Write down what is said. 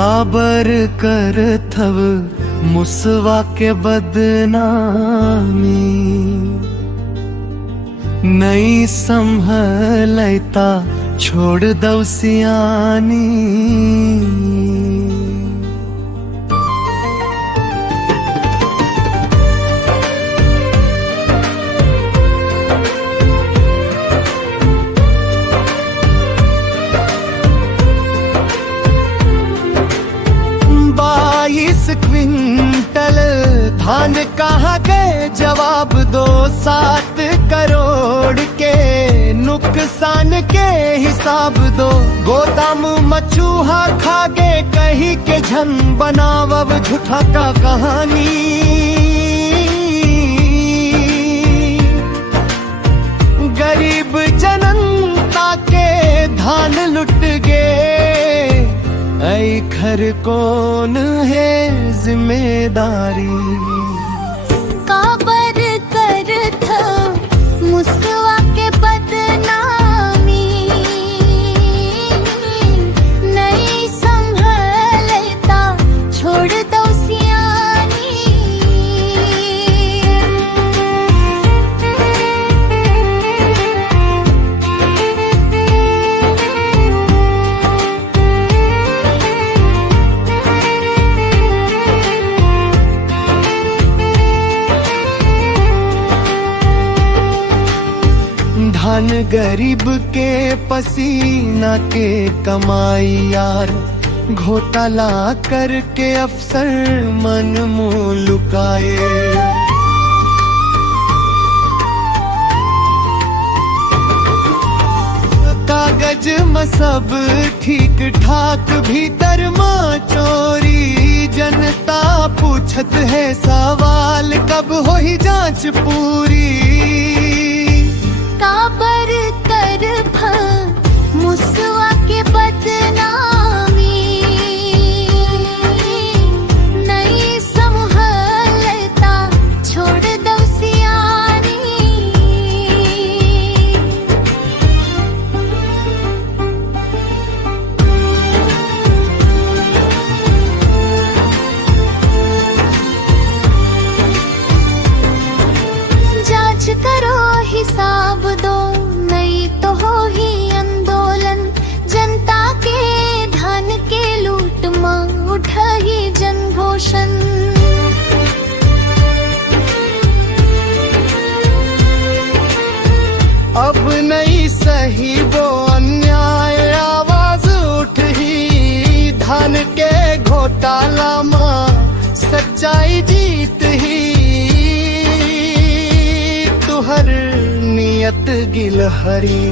काबर कर थव मुसवा के बदनामी, नहीं संभलता छोड़ दो सियानी। क्विंटल धान कहाँ गए जवाब दो, 7 करोड़ के नुकसान के हिसाब दो। गोदाम मचूहा खा गए कहीं के झन बनावब झूठा का कहानी। गरीब जनता के धान लुट गए, ऐ घर कौन है जिम्मेदारी। काबर कर था मुसवा के बदनामी, नहीं संभलता छोड़ दो सियानी। धन गरीब के पसीना के कमाई यार, घोटाला करके अफसर मन मुंह लुकाए। कागज में सब ठीक ठाक भीतर माँ चोरी, जनता पूछत है सवाल कब होई जांच पूरी। काबर कर मुसवा के बदनामी, नहीं संभलता छोड़ दो सियानी। जांच करो हिसाब दो, नहीं तो हो ही आंदोलन। जनता के धन के लूट मां उठा ही जनघोषण। अब नहीं सही वो अन्याय, आवाज उठ ही धान के घोटाला मां सच्चाई जीत ही। तुहर नियत गिलहरी